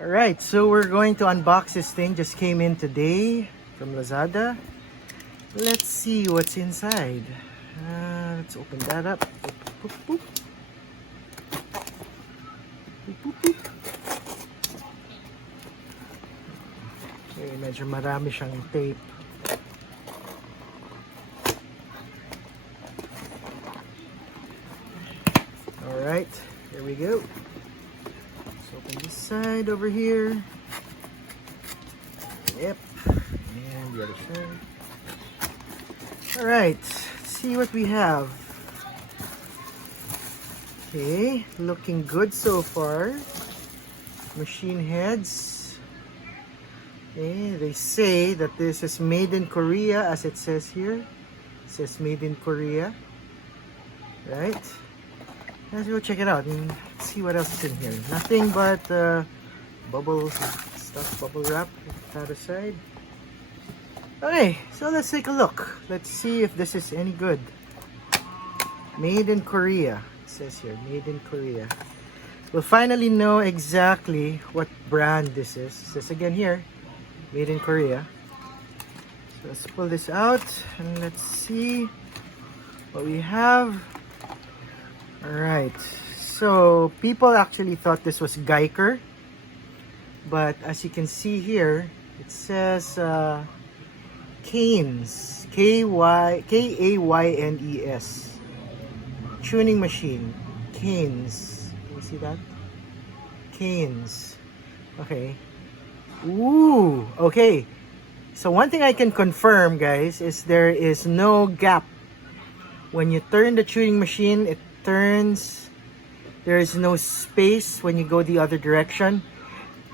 Alright, so we're going to unbox this thing. Just came in today from Lazada. Let's see what's inside. Let's open that up. Boop, boop, boop. Boop, boop, boop. Okay, medyo marami siyang tape. Alright, here we go. Let's open this side over here. Yep, and the other side. Alright, let's see what we have. Okay, looking good so far. Machine heads. Okay, they say that this is made in Korea, as it says here. It says made in Korea. Right? Let's go check it out and see what else is in here. Nothing but bubbles, stuff, bubble wrap. Put that aside. Okay, so let's take a look. Let's see if this is any good. Made in Korea. It says here, made in Korea. We'll finally know exactly what brand this is. It says again here, made in Korea. So let's pull this out and let's see what we have. Alright, so people actually thought this was Geiker, but as you can see here, it says Kaynes, K-A-Y-N-E-S, tuning machine, Kaynes. Can you see that? Kaynes. Okay. Ooh, okay. So one thing I can confirm, guys, is there is no gap. When you turn the tuning machine, it turns. There is no space when you go the other direction.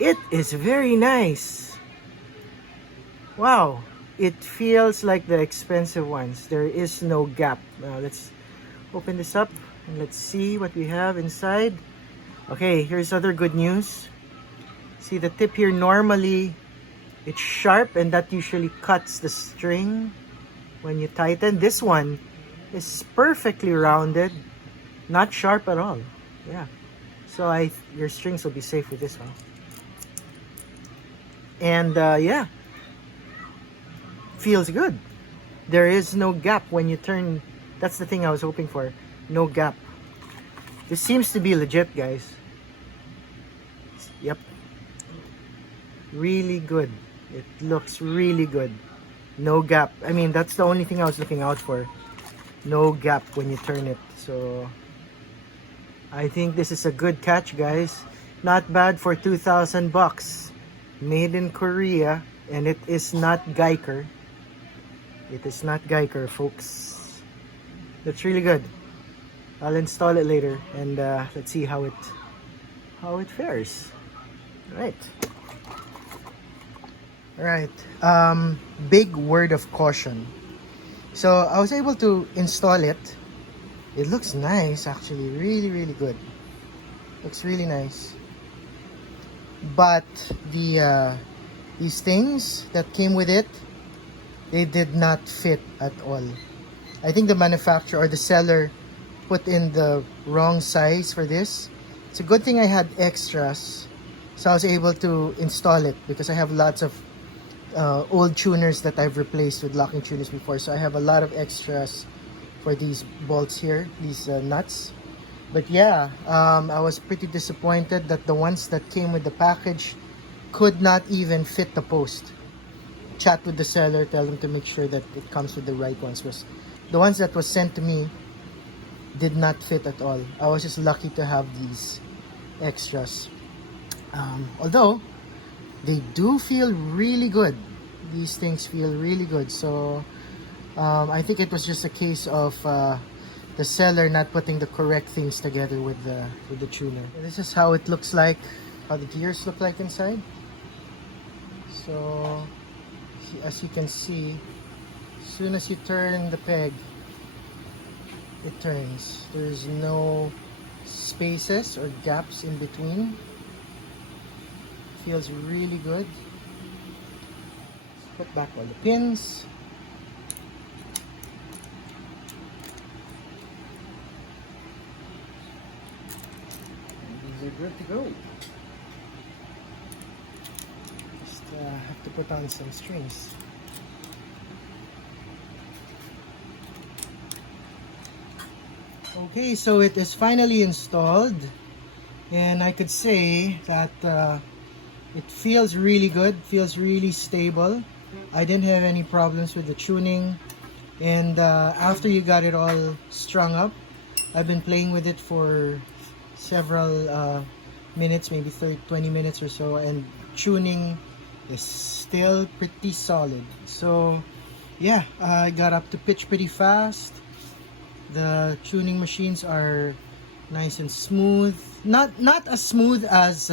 It is very nice. Wow. It feels like the expensive ones. There is no gap. Now let's open this up and let's see what we have inside. Okay, here's other good news. See the tip here, normally it's sharp and that usually cuts the string when you tighten. This one is perfectly rounded, not sharp at all. Yeah, so your strings will be safe with this one. And yeah, feels good. There is no gap when you turn. That's the thing I was hoping for. No gap. This seems to be legit, guys. Yep. Really good. It looks really good. No gap. I mean, that's the only thing I was looking out for. No gap when you turn it. So I think this is a good catch, guys. Not bad for 2,000 bucks. Made in Korea, and it is not Geiker. It is not Geiker, folks. Looks really good. I'll install it later and let's see how it fares. All right. Big word of caution. So I was able to install it. It looks nice, actually. Really, really good. Looks really nice. But these things that came with it, they did not fit at all. I think the manufacturer or the seller put in the wrong size for this. It's a good thing I had extras, so I was able to install it because I have lots of old tuners that I've replaced with locking tuners before. So I have a lot of extras for these bolts here, these nuts. But yeah, I was pretty disappointed that the ones that came with the package could not even fit the post. Chat with the seller, tell them to make sure that it comes with the right ones. Was the ones that was sent to me did not fit at all. I was just lucky to have these extras. Although they do feel really good. These things feel really good. So I think it was just a case of the seller not putting the correct things together with the tuner. And this is how it looks like, how the gears look like inside. So as you can see, as soon as you turn the peg, it turns. There's no spaces or gaps in between. Feels really good. Put back all the pins. And these are good to go. have to put on some strings. Okay, so it is finally installed, and I could say that it feels really good, feels really stable. I didn't have any problems with the tuning, and after you got it all strung up, I've been playing with it for several minutes, maybe 30, 20 minutes or so, and tuning is still pretty solid. So yeah, I got up to pitch pretty fast. The tuning machines are nice and smooth. Not as smooth as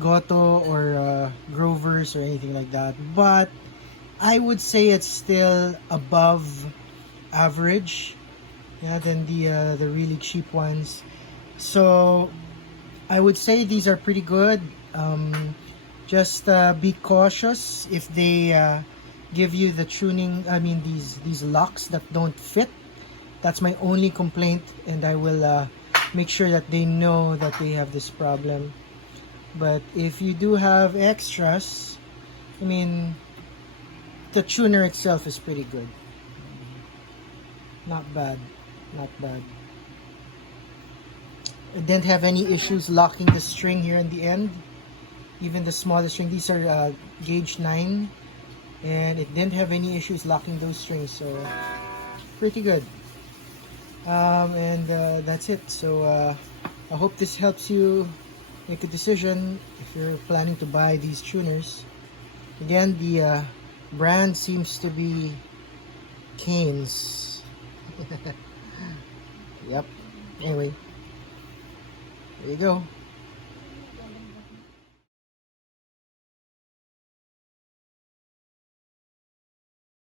Goto or Grovers or anything like that, but I would say it's still above average, yeah, than the really cheap ones. So I would say these are pretty good. Just be cautious if they give you the tuning. I mean these locks that don't fit. That's my only complaint, and I will make sure that they know that they have this problem. But if you do have extras, I mean, the tuner itself is pretty good. Not bad, not bad. I didn't have any issues locking the string here in the end. Even the smallest string, these are gauge 9, and it didn't have any issues locking those strings, so pretty good. And that's it. So I hope this helps you make a decision if you're planning to buy these tuners. Again, the brand seems to be Kaynes. Yep. Anyway, there you go.